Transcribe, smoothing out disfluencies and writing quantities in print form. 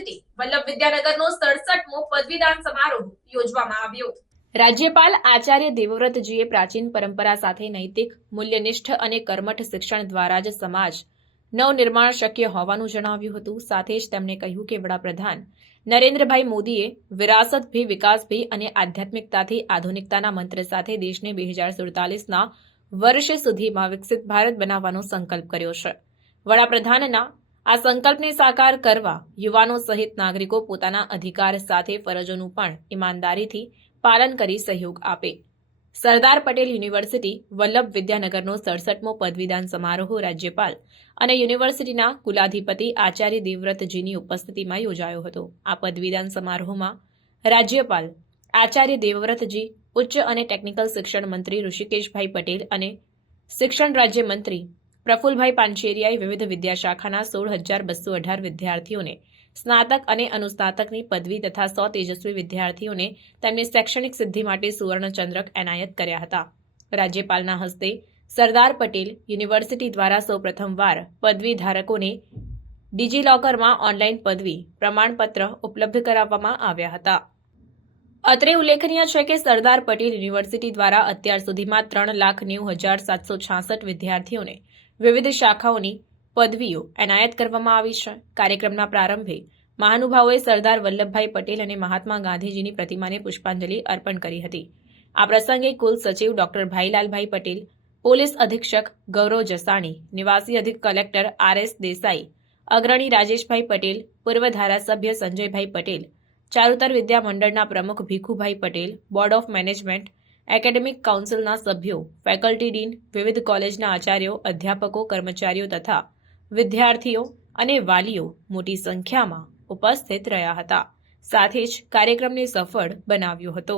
University Vallabh વિદ્યાનગરનો 67મો પદવીદાન સમારોહ યોજવામાં આવ્યો। રાજ્યપાલ આચાર્ય દેવવ્રતજીએ પ્રાચીન પરંપરા સાથે નૈતિક, મૂલ્યનિષ્ઠ અને કર્મઠ શિક્ષણ દ્વારા જ સમાજ નવનિર્માણ શક્ય હોવાનું જણાવ્યું હતું। સાથે જ તેમણે કહ્યું કે વડાપ્રધાન નરેન્દ્રભાઈ મોદીએ વિરાસત ભી વિકાસ ભી અને આધ્યાત્મિકતાથી આધુનિકતાના મંત્ર સાથે દેશને 2047ના વર્ષ સુધીમાં વિકસિત ભારત બનાવવાનો સંકલ્પ કર્યો છે। વડાપ્રધાનના આ સંકલ્પને સાકાર કરવા યુવાનો સહિત નાગરિકો પોતાના અધિકાર સાથે ફરજોનું પણ ઈમાનદારીથી પાલન કરી સહયોગ આપે। સરદાર પટેલ યુનિવર્સિટી વલ્લભ વિદ્યાનગરનો 67મો પદવીદાન સમારોહ રાજ્યપાલ અને યુનિવર્સિટીના કુલાધિપતિ આચાર્ય દેવવ્રતજીની ઉપસ્થિતિમાં યોજાયો હતો। આ પદવીદાન સમારોહમાં રાજ્યપાલ આચાર્ય દેવવ્રતજી, ઉચ્ચ અને ટેકનિકલ શિક્ષણ મંત્રી ઋષિકેશભાઈ પટેલ અને શિક્ષણ રાજ્યમંત્રી પ્રફુલભાઈ પાનચેરિયાએ વિવિધ વિદ્યાશાખાના 16,218 વિદ્યાર્થીઓને સ્નાતક અને અનુસ્નાતકની પદવી તથા 100 તેજસ્વી વિદ્યાર્થીઓને તેમની શૈક્ષણિક સિદ્ધિ માટે સુવર્ણચંદ્રક એનાયત કર્યા હતા। રાજ્યપાલના હસ્તે સરદાર પટેલ યુનિવર્સિટી દ્વારા સૌપ્રથમવાર પદવી ધારકોને ડિજિલોકરમાં ઓનલાઈન પદવી પ્રમાણપત્ર ઉપલબ્ધ કરાવવામાં આવ્યા હતા। અત્રે ઉલ્લેખનીય છે કે સરદાર પટેલ યુનિવર્સિટી દ્વારા અત્યાર સુધીમાં 3,90,766 વિદ્યાર્થીઓને વિવિધ શાખાઓની પદવીઓ એનાયત કરવામાં આવી છે। કાર્યક્રમના પ્રારંભે મહાનુભાવોએ સરદાર વલ્લભભાઈ પટેલ અને મહાત્મા ગાંધીજીની પ્રતિમાને પુષ્પાંજલિ અર્પણ કરી હતી। આ પ્રસંગે કુલ સચિવ ડોક્ટર ભાઈલાલભાઈ પટેલ, પોલીસ અધિક્ષક ગૌરવ જસાણી, નિવાસી અધિક કલેક્ટર RS દેસાઈ, અગ્રણી રાજેશભાઈ પટેલ, પૂર્વ ધારાસભ્ય સંજયભાઈ પટેલ, ચારુતર વિદ્યા મંડળના પ્રમુખ Bhikhubhai Patel, board of management, academic કાઉન્સિલના સભ્યો, ફેકલ્ટી ડીન, વિવિધ કોલેજના આચાર્યો, અધ્યાપકો, કર્મચારીઓ તથા વિદ્યાર્થીઓ અને વાલીઓ મોટી સંખ્યામાં ઉપસ્થિત રહ્યા હતા। સાથે જ કાર્યક્રમને સફળ બનાવ્યો હતો।